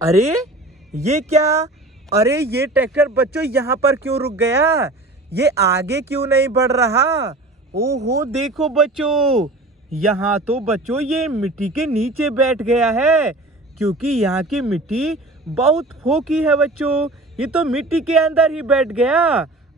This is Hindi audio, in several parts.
अरे ये क्या? अरे ये ट्रैक्टर बच्चों यहाँ पर क्यों रुक गया? ये आगे क्यों नहीं बढ़ रहा? ओहो देखो बच्चों, यहाँ तो बच्चों ये मिट्टी के नीचे बैठ गया है, क्योंकि यहाँ की मिट्टी बहुत फोकी है बच्चों। ये तो मिट्टी के अंदर ही बैठ गया।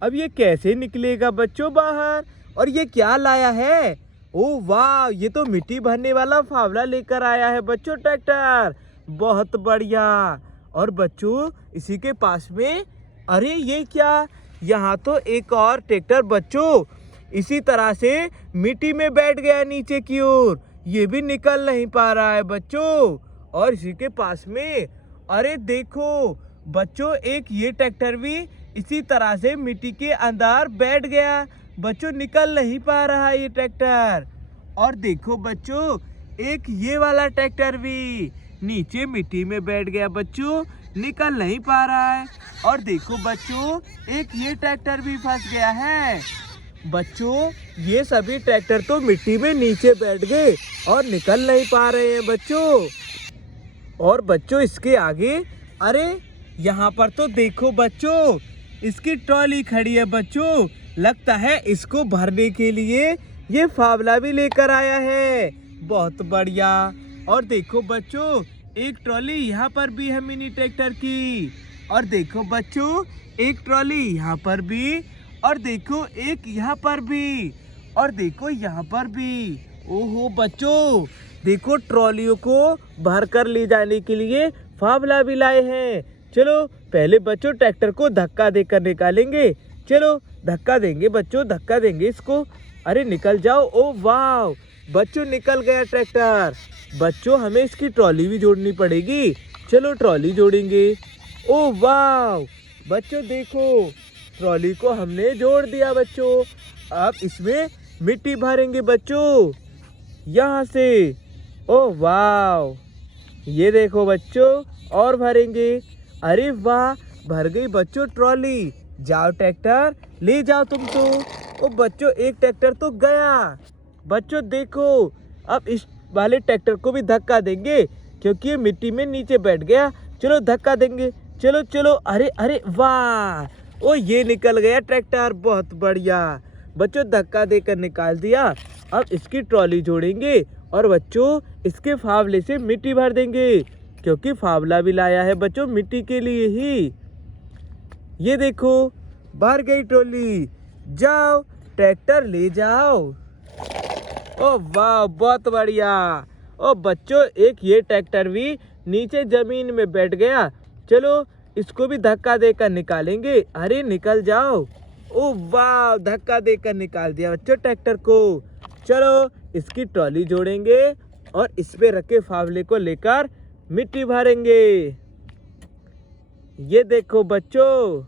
अब ये कैसे निकलेगा बच्चों बाहर? और ये क्या लाया है? ओ वाह, ये तो मिट्टी भरने वाला फावड़ा लेकर आया है बच्चों ट्रैक्टर। बहुत बढ़िया। और बच्चों इसी के पास में, अरे ये क्या? यहाँ तो एक और ट्रैक्टर बच्चों इसी तरह से मिट्टी में बैठ गया नीचे की ओर। ये भी निकल नहीं पा रहा है बच्चों। और इसी के पास में, अरे देखो बच्चों, एक ये ट्रैक्टर भी इसी तरह से मिट्टी के अंदर बैठ गया बच्चों, निकल नहीं पा रहा है ये ट्रैक्टर। और देखो बच्चों, एक ये वाला ट्रैक्टर भी नीचे मिट्टी में बैठ गया बच्चों, निकल नहीं पा रहा है। और देखो बच्चों, एक ये ट्रैक्टर भी फंस गया है बच्चों। ये सभी ट्रैक्टर तो मिट्टी में नीचे बैठ गए और निकल नहीं पा रहे हैं बच्चों। और बच्चों इसके आगे, अरे यहाँ पर तो देखो बच्चों, इसकी ट्रॉली खड़ी है बच्चों। लगता है इसको भरने के लिए ये फावड़ा भी लेकर आया है। बहुत बढ़िया। और देखो बच्चों, एक ट्रॉली यहाँ पर भी है मिनी ट्रैक्टर की। और देखो बच्चों, एक ट्रॉली यहाँ पर भी। और देखो एक यहाँ पर भी। और देखो यहाँ पर भी। ओहो बच्चों, देखो ट्रॉलियों को भर कर ले जाने के लिए फावड़ा भी लाए हैं। चलो पहले बच्चों ट्रैक्टर को धक्का देकर निकालेंगे। चलो धक्का देंगे बच्चों, धक्का देंगे इसको। अरे निकल जाओ। ओ वाह बच्चों, निकल गया ट्रैक्टर। बच्चों हमें इसकी ट्रॉली भी जोड़नी पड़ेगी। चलो ट्रॉली जोड़ेंगे। ओ वाह बच्चों, देखो ट्रॉली को हमने जोड़ दिया बच्चों। अब इसमें मिट्टी भरेंगे बच्चों यहाँ से। ओ वाह, ये देखो बच्चों, और भरेंगे। अरे वाह, भर गई बच्चों ट्रॉली। जाओ ट्रैक्टर, ले जाओ तुम तो। ओ बच्चों, एक ट्रैक्टर तो गया। बच्चों देखो, अब इस वाले ट्रैक्टर को भी धक्का देंगे, क्योंकि ये मिट्टी में नीचे बैठ गया। चलो धक्का देंगे। चलो चलो। अरे अरे वाह, ओ ये निकल गया ट्रैक्टर। बहुत बढ़िया बच्चों, धक्का देकर निकाल दिया। अब इसकी ट्रॉली जोड़ेंगे और बच्चों इसके फावड़े से मिट्टी भर देंगे, क्योंकि फावड़ा भी लाया है बच्चों मिट्टी के लिए ही। ये देखो भर गई ट्रॉली। जाओ ट्रैक्टर ले जाओ। ओ वाह, बहुत बढ़िया। ओ बच्चों, एक ये ट्रैक्टर भी नीचे जमीन में बैठ गया। चलो इसको भी धक्का देकर निकालेंगे। अरे निकल जाओ। ओ वाह, धक्का देकर निकाल दिया बच्चों ट्रैक्टर को। चलो इसकी ट्रॉली जोड़ेंगे और इस पे रखे फावड़े को लेकर मिट्टी भरेंगे। ये देखो बच्चों,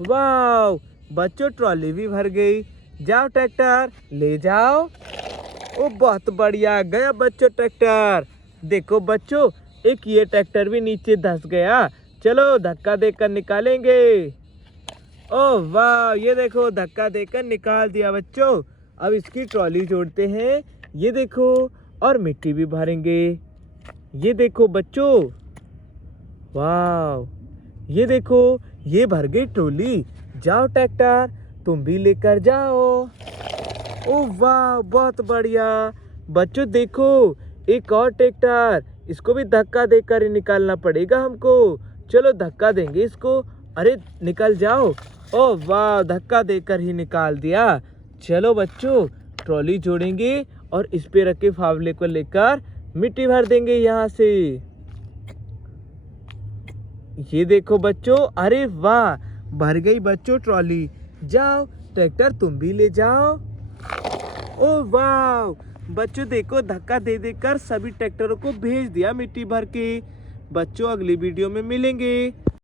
वाह बच्चों, ट्रॉली भी भर गई। जाओ ट्रैक्टर ले जाओ। ओ बहुत बढ़िया, गया बच्चों ट्रैक्टर। देखो बच्चों, एक ये ट्रैक्टर भी नीचे धंस गया। चलो धक्का देकर निकालेंगे। ओ वाह, ये देखो धक्का देकर निकाल दिया बच्चों। अब इसकी ट्रॉली जोड़ते हैं। ये देखो, और मिट्टी भी भरेंगे। ये देखो बच्चों, वाह, ये देखो ये भर गई ट्रॉली। जाओ ट्रैक्टर, तुम भी लेकर जाओ। ओ वाह, बहुत बढ़िया। बच्चों देखो, एक और ट्रैक्टर, इसको भी धक्का देकर ही निकालना पड़ेगा हमको। चलो धक्का देंगे इसको। अरे निकल जाओ। ओ वाह, धक्का देकर ही निकाल दिया। चलो बच्चों ट्रॉली जोड़ेंगे और इस पे रखे फावड़े को लेकर मिट्टी भर देंगे यहाँ से। ये देखो बच्चों, अरे वाह, भर गई बच्चों ट्रॉली। जाओ ट्रैक्टर, तुम भी ले जाओ। ओ वाह बच्चों, देखो धक्का दे देकर सभी ट्रैक्टरों को भेज दिया मिट्टी भर के। बच्चों अगली वीडियो में मिलेंगे।